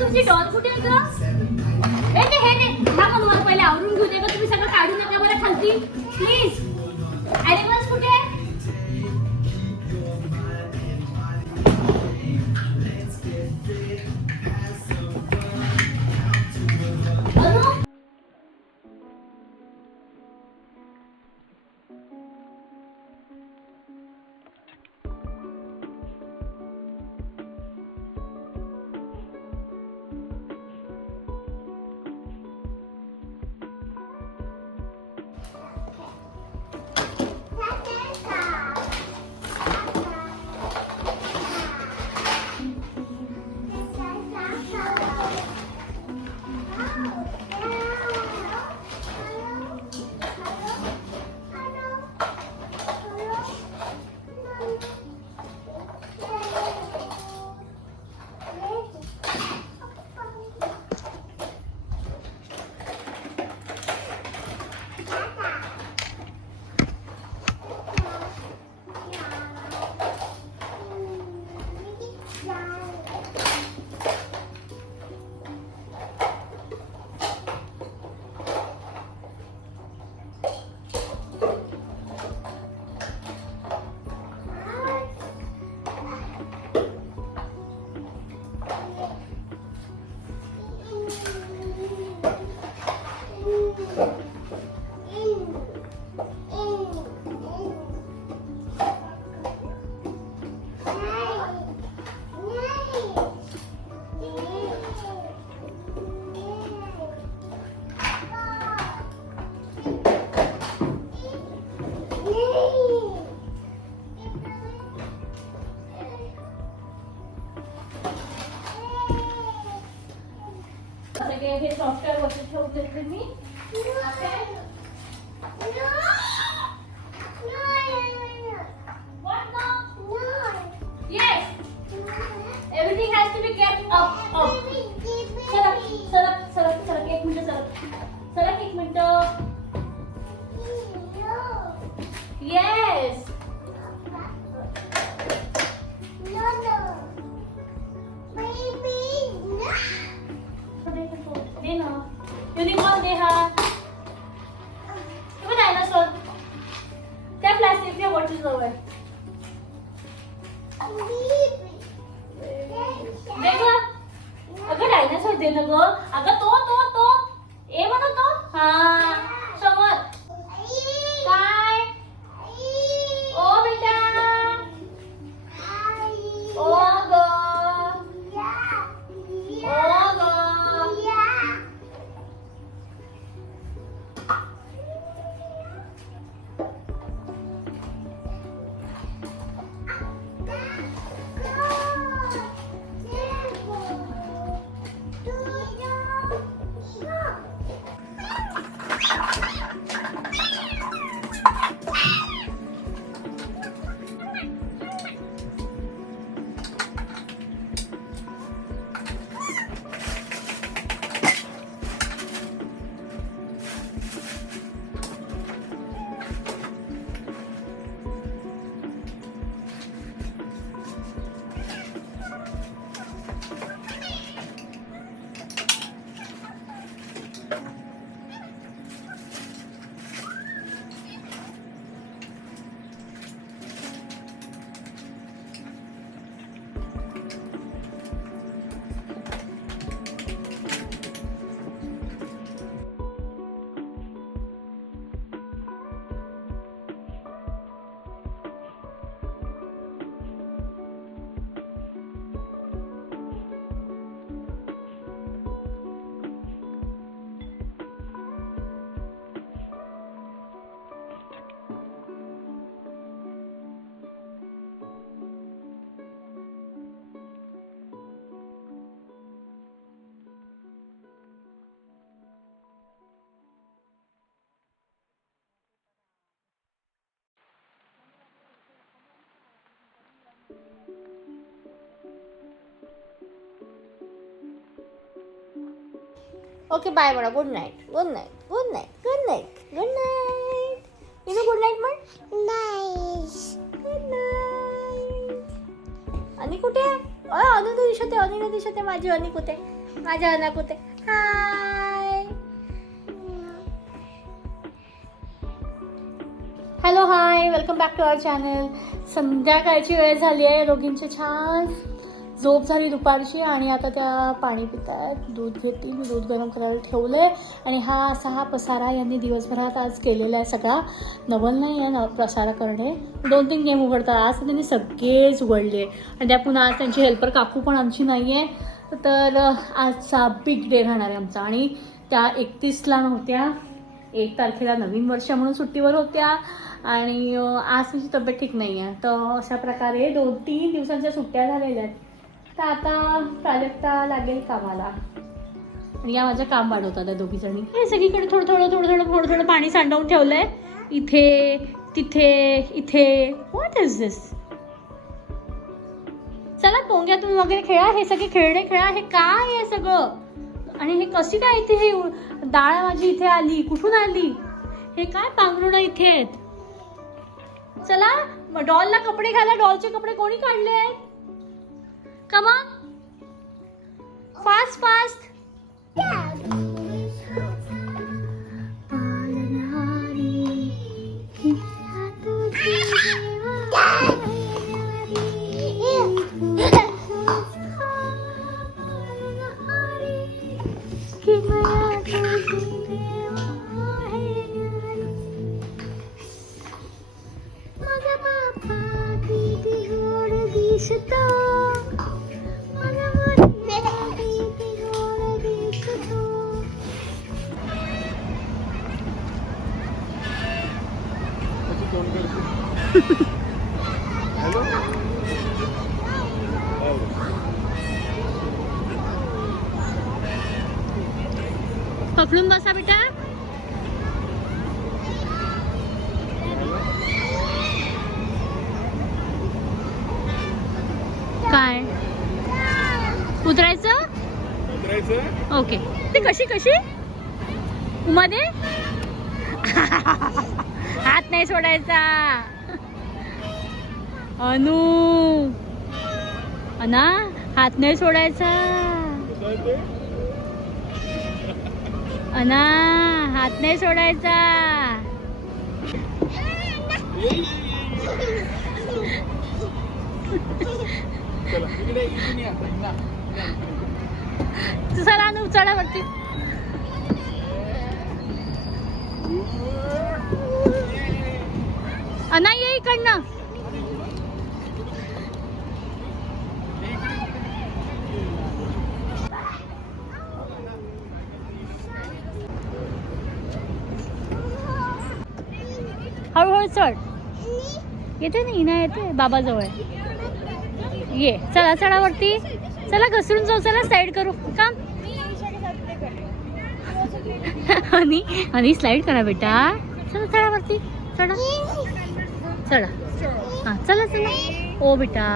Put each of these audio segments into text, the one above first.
तुमची डॉल कुठे आहे ग? हे ने थांबा, तुम्हाला पहिले आवरून घेऊ दे का? तुम्ही सगळं काढू नका बरं खालती प्लीज. ॲनिमल्स कुठे आहे? हे सॉफ्टवेअर वरती ठेवते मी. What now? Yes. Everything has to be kept up. सरक. एक मिनिट सरक. एक मिनिट. Yes. युनिकॉर्न दे हा. तुम्ही डायनासोर त्या प्लास्टिकच्या बॉटल जवळ दे ग. अगं डायनासोर दे ना ग. अगं तो ए म्हणा तो. हा समोर काय. ओ बेटा. ओ ग. ओके बाय म्हणा. Good night good night good night good night good night. इनू गुड नाईट म्हण. Good night. आणि कुठे अनु दिसते अनिला दिसते. माझी अनी कुठे माझ्या अना कुठे. Hi hello hi welcome back to our channel. संध्याकाळची वेळ झाली आहे. रोगींची छान झोप झाली दुपारची आणि आता त्या पाणी पित आहेत. दूध घेतली. मी दूध गरम करायला ठेवलं आहे. आणि हा पसारा यांनी दिवसभरात आज केलेला आहे. सगळा नवल नाही आहे पसारा करणे. 2-3 गेम उघडतात. आज त्यांनी सगळेच उघडले आणि त्या पुन्हा आज त्यांची हेल्पर काकू पण आमची नाही आहे. तर आजचा बिग डे राहणार आहे आमचा. आणि त्या 31ला नव्हत्या. 1 तारखेला नवीन वर्ष म्हणून सुट्टीवर होत्या आणि आज त्यांची तब्येत ठीक नाही आहे. तर अशा प्रकारे 2-3 दिवसांच्या सुट्ट्या झालेल्या आहेत. तर आता प्राजक्ता लागेल कामाला आणि या माझं काम वाढवतात त्या दोघीजणी. हे सगळीकडे थोडं पाणी सांडवून ठेवलंय. इथे तिथे इथे. व्हॉट इज दिस. चला पोंग्यातून वगैरे खेळा. हे सगळे खेळणे खेळा. हे काय आहे सगळं. आणि हे कशी काय इथे हे डाळ माझी इथे आली. कुठून आली. हे काय पांघरुणं इथे आहेत. चला डॉलला कपडे घाला. डॉलचे कपडे कोणी काढले आहेत. Come on fast fast. पकडून बसा बेटा. काय उतरायचं. ओके. ते कशी मध्ये हात नाही सोडायचा. अनु अना हात नाही सोडायचा. अना हात नाही सोडायचा. चला अनु चढा वरती. अना ये इकडनं. हळूहळू चढ. येते ना हिना येते. बाबाजवळ ये. चला चढा वरती. चला घसरून जाऊ. चला साईड करू. काम आणि स्लाइड करा बेटा. चला चढा वरती. चढा चढा. हां चला चला. ओ बेटा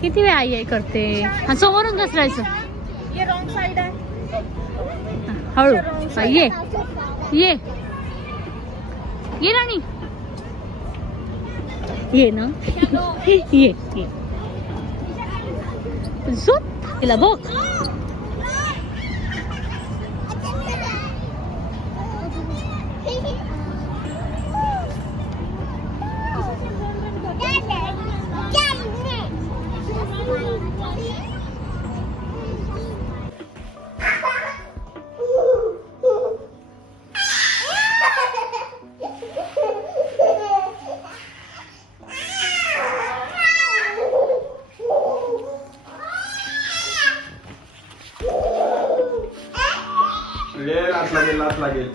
किती वेळ आई करते. हां समोरून घसरायचं. हळू. ये ये ये राणी. ये ना. ये झोप. तिला बघ. लाच लागेल.